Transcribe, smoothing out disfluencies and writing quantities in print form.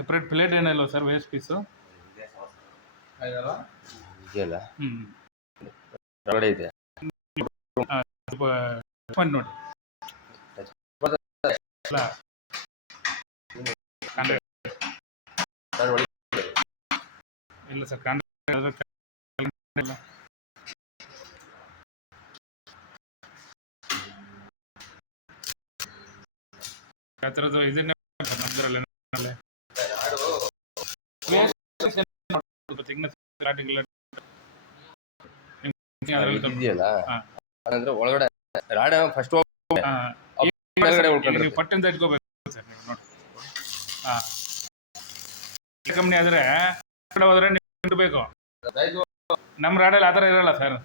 Separate plate ಏನಿಲ್ಲ sir waste piece ಇದೆಯಲ್ಲ ಹ್ಞೂ ಹೊರಗಡೆ ಇದೆ. ಸ್ವಲ್ಪ ನೋಡಿ ಅಲ್ಲ ಇಲ್ಲ ಸರ್ ಇಲ್ಲ ಆ ಥರದ್ದು ಇದನ್ನೇ ನಮ್ದ್ರಲ್ಲಿ ಇದೆಯಲ್ಲ ಅಂದ್ರೆ ಒಳಗಡೆ ರಾಡ ಫಸ್ಟ್ ನೀವು ಪಟ್ಟಿಂದ ಇಟ್ಕೋಬೇಕು ಸರ್ ನೀವು ನೋಡಿ. ಹಾಂ ಕಂಪ್ನಿ ಆದರೆ ಕಡೆ ಹೋದ್ರೆ ನೀವು ಇಡಬೇಕು. ನಮ್ಮ ರಾಡಲ್ಲಿ ಆ ಥರ ಇರಲ್ಲ ಸರ್.